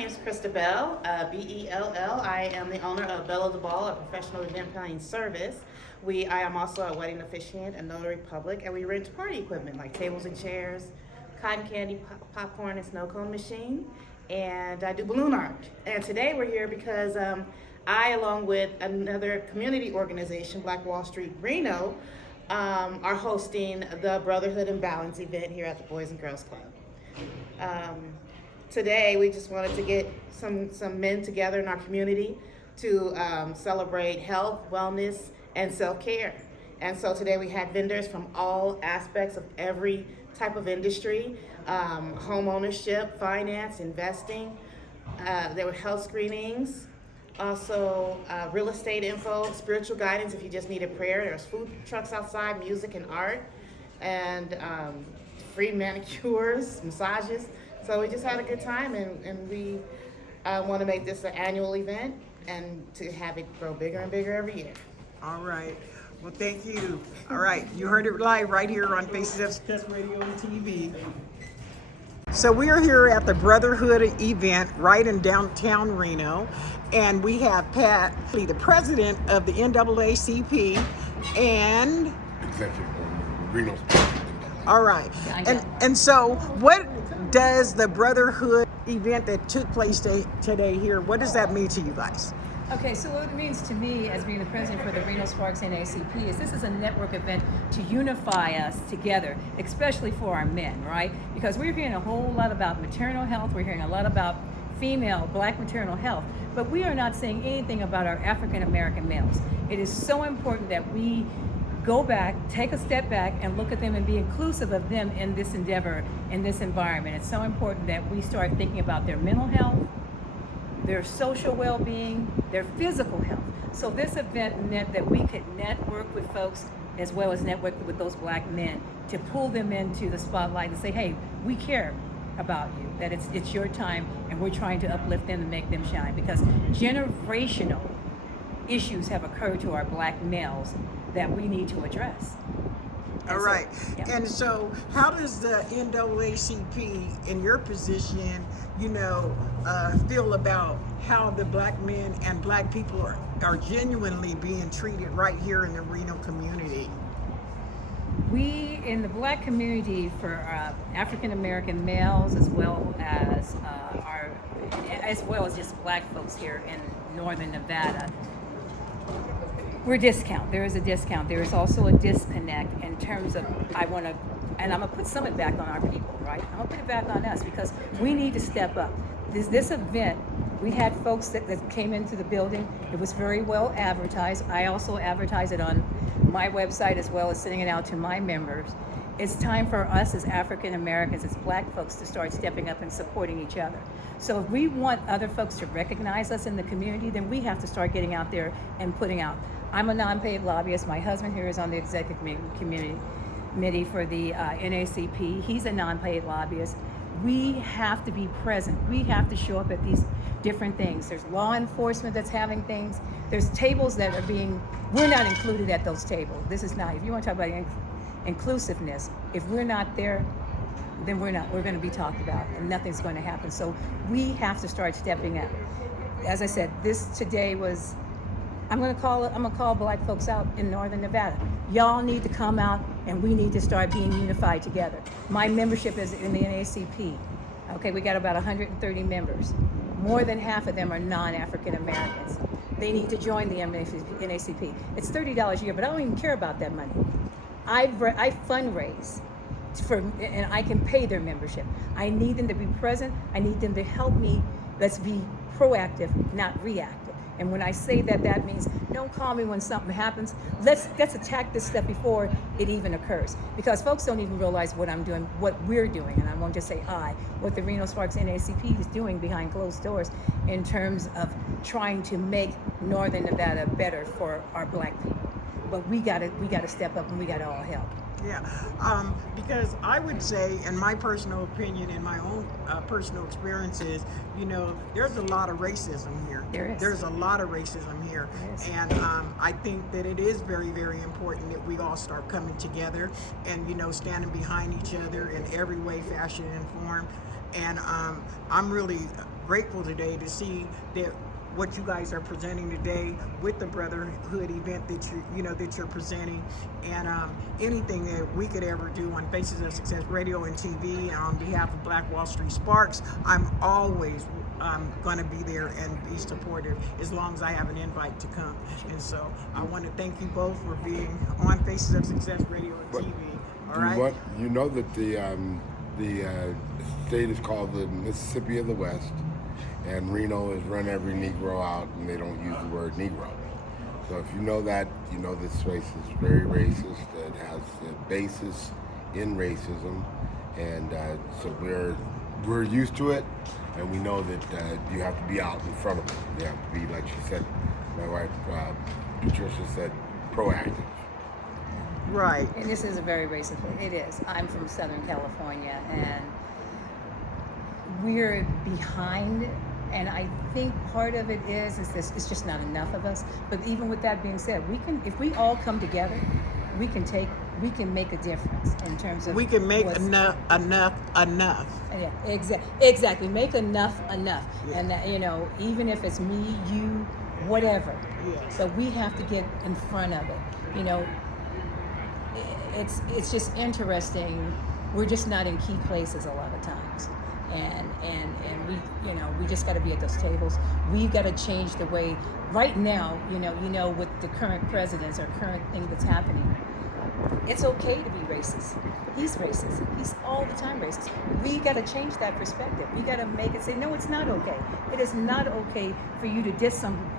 name is Krista Bell, Bell. I am the owner of Bell of the Ball, a professional event planning service. I am also a wedding officiant, a notary public, and we rent party equipment like tables and chairs, cotton candy, popcorn, and snow cone machine, and I do balloon art. And today we're here because I, along with another community organization, Black Wall Street Reno, are hosting the Brotherhood and Balance event here at the Boys and Girls Club. Today we just wanted to get some men together in our community to celebrate health, wellness, and self-care. And so today we had vendors from all aspects of every type of industry, home ownership, finance, investing. There were health screenings, also real estate info, spiritual guidance if you just needed prayer. There was food trucks outside, music and art, and free manicures, massages. So we just had a good time, and we want to make this an annual event and to have it grow bigger and bigger every year. All right. Well, thank you. All right. You heard it live right here on Faces of Success Radio and TV. So we are here at the Brotherhood event right in downtown Reno, and we have Pat, the president of the NAACP, and Executive Reno. all right. And so what does the Brotherhood event that took place today here, what does that mean to you guys? Okay, so what it means to me as being the president for the Reno Sparks NAACP is this is a network event to unify us together, especially for our men, right? Because we're hearing a whole lot about maternal health, we're hearing a lot about female, black maternal health, but we are not saying anything about our African American males. It is so important that we go back, take a step back, and look at them and be inclusive of them in this endeavor, in this environment. It's so important that we start thinking about their mental health, their social well-being, their physical health. So this event meant that we could network with folks as well as network with those black men to pull them into the spotlight and say, hey, we care about you, that it's your time, and we're trying to uplift them and make them shine, because generational issues have occurred to our black males that we need to address. All right. And so how does the NAACP, in your position, feel about how the black men and black people are genuinely being treated right here in the Reno community? We, in the black community, for African American males, as well as just black folks here in northern Nevada, we're discount. There is a discount. There is also a disconnect in terms of I'm gonna put some of it back on our people, right? I'm gonna put it back on us because we need to step up. This event, we had folks that came into the building. It was very well advertised. I also advertise it on my website as well as sending it out to my members. It's time for us as African Americans, as black folks, to start stepping up and supporting each other. So if we want other folks to recognize us in the community, then we have to start getting out there and putting out. I'm a non-paid lobbyist. My husband here is on the executive committee for the NAACP. He's a non-paid lobbyist. We have to be present. We have to show up at these different things. There's law enforcement that's having things. There's tables that are we're not included at those tables. This is not, if you want to talk about inclusiveness, if we're not there, then we're going to be talked about and nothing's going to happen. So we have to start stepping up. As I said, this today was, I'm gonna call black folks out in northern Nevada. Y'all need to come out and we need to start being unified together. My membership is in the NAACP. Okay, we got about 130 members. More than half of them are non-African Americans. They need to join the NAACP. It's $30 a year, but I don't even care about that money. I fundraise and I can pay their membership. I need them to be present. I need them to help me. Let's be proactive, not reactive. And when I say that, that means don't call me when something happens. Let's attack this stuff before it even occurs. Because folks don't even realize what I'm doing, what we're doing, and I won't just say what the Reno Sparks NAACP is doing behind closed doors in terms of trying to make northern Nevada better for our black people. But we gotta step up and we gotta all help. Yeah, because I would say, in my personal opinion, in my own personal experiences, there's a lot of racism here. There's a lot of racism here. And I think that it is very, very important that we all start coming together and, standing behind each other in every way, fashion, and form. And I'm really grateful today to see that what you guys are presenting today with the Brotherhood event that you're presenting, and anything that we could ever do on Faces of Success Radio and TV on behalf of Black Wall Street Sparks. I'm always going to be there and be supportive as long as I have an invite to come. And so I want to thank you both for being on Faces of Success Radio and TV. All right. You know that the state is called the Mississippi of the West, and Reno is run every Negro out, and they don't use the word Negro. So if you know that, you know this place is very racist. It has a basis in racism, and so we're used to it, and we know that you have to be out in front of it. You have to be, like she said, my wife Patricia said, proactive. Right. And this is a very racist place. It is. I'm from Southern California, and we're behind. And I think part of it is this: it's just not enough of us. But even with that being said, we can, if we all come together, we can make a difference in terms of We can make enough. Yeah, exactly. Make enough, Yeah. and that, even if it's me, you, whatever. Yes. So we have to get in front of it. It's just interesting. We're just not in key places a lot of times, and we just got to be at those tables. We've got to change the way. Right now, with the current presidents or current thing that's happening, it's okay to be racist. He's racist. He's all the time racist. We got to change that perspective. We got to make it say, no, it's not okay. It is not okay for you to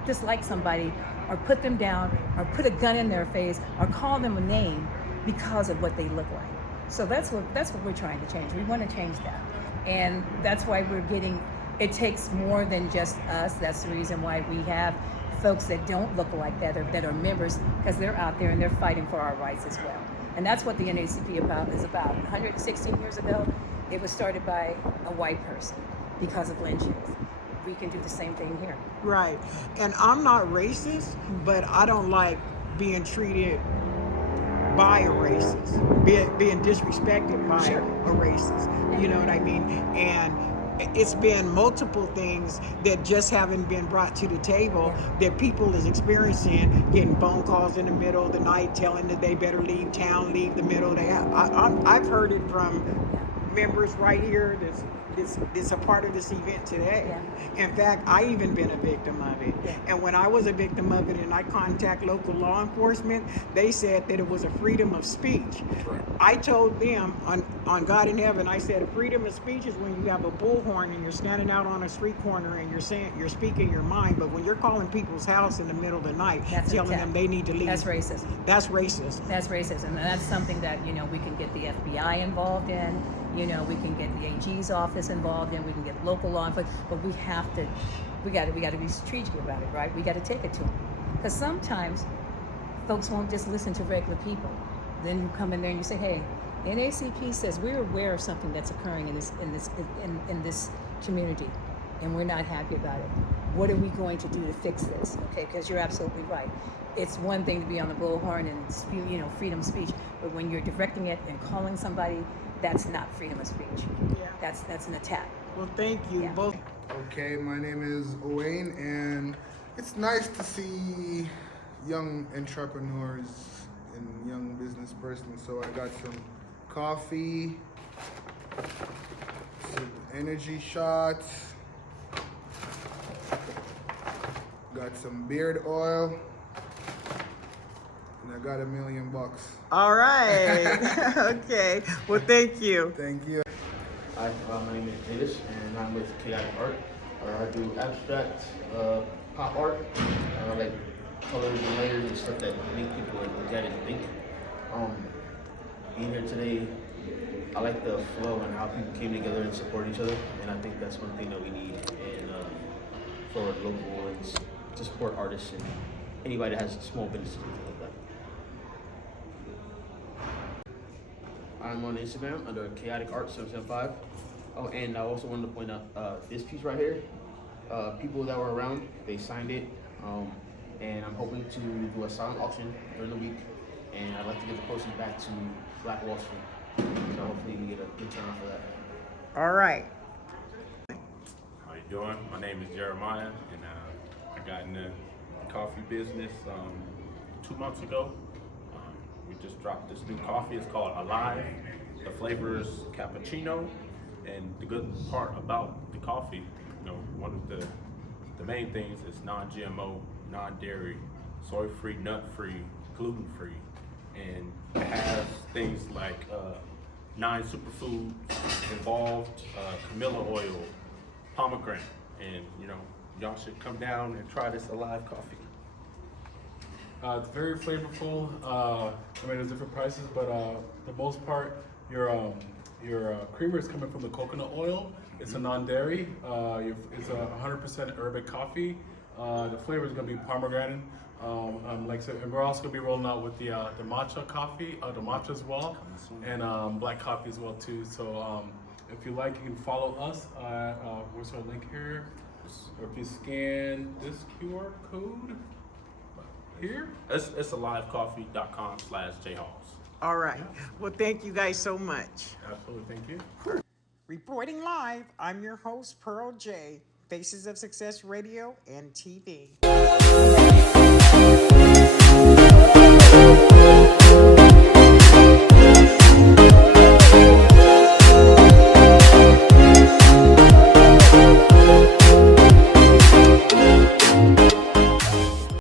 dislike somebody, or put them down, or put a gun in their face, or call them a name because of what they look like. So that's what we're trying to change. We want to change that, and that's why it takes more than just us. That's the reason why we have folks that don't look like that, or that are members, because they're out there and they're fighting for our rights as well. And that's what the NAACP is about. 116 years ago, it was started by a white person because of lynchings. We can do the same thing here. Right. And I'm not racist, but I don't like being treated by a racist, being disrespected by a racist. You know what I mean? And it's been multiple things that just haven't been brought to the table that people is experiencing, getting phone calls in the middle of the night telling that they better leave town, leave the middle. I've heard it from members right here that's a part of this event today. In fact, I even been a victim of it. And when I was a victim of it and I contact local law enforcement, they said that it was a freedom of speech. Right. I told them on God in Heaven, I said, freedom of speech is when you have a bullhorn and you're standing out on a street corner and you're speaking your mind. But when you're calling people's house in the middle of the night, telling them they need to leave, that's racist. That's racist. That's racist, and that's something that we can get the FBI involved in. We can get the AG's office involved in. We can get local law enforcement, but we got to be strategic about it, right? We got to take it to them, because sometimes folks won't just listen to regular people. Then you come in there and you say, "Hey, NAACP says we're aware of something that's occurring in this community, and we're not happy about it. What are we going to do to fix this?" Okay, because you're absolutely right. It's one thing to be on the bullhorn and spew, freedom of speech, but when you're directing it and calling somebody, that's not freedom of speech. That's an attack. Well, thank you both. Okay, my name is Owain, and it's nice to see young entrepreneurs and young business persons. So I got some coffee, some energy shots, got some beard oil, and I got $1 million. All right. Okay. Well, thank you. Thank you. Hi, my name is Davis, and I'm with Chaotic Art. I do abstract pop art, like colors and layers and stuff that make people look at it and think. Being here today, I like the flow and how people came together and support each other, and I think that's one thing that we need for local ones to support artists and anybody that has small businesses and things like that. I'm on Instagram under Chaotic Art 775. Oh, and I also wanted to point out this piece right here. People that were around, they signed it, and I'm hoping to do a silent auction during the week, and I'd like to get the proceeds back to Black Wall Street. So hopefully we get a good turnout for that. All right. How you doing? My name is Jeremiah, and I got in the coffee business 2 months ago. We just dropped this new coffee. It's called Alive. The flavor is cappuccino, and the good part about the coffee, one of the main things is non-GMO, non-dairy, soy-free, nut-free, gluten-free, and it has things like 9 superfoods involved, camellia oil, pomegranate, and y'all should come down and try this Alive coffee. It's very flavorful. There's different prices, but the most part, your creamer is coming from the coconut oil. It's a non-dairy. It's a 100% Arabic coffee. The flavor is going to be pomegranate. Like I said, and we're also going to be rolling out with the matcha coffee, the matcha as well, and black coffee as well too. So if you like, you can follow us. Where's our link here? Or if you scan this QR code here. It's alivecoffee.com/jhalls. All right. Well, thank you guys so much. Absolutely, thank you. Reporting live, I'm your host, Pearl J, Faces of Success Radio and TV.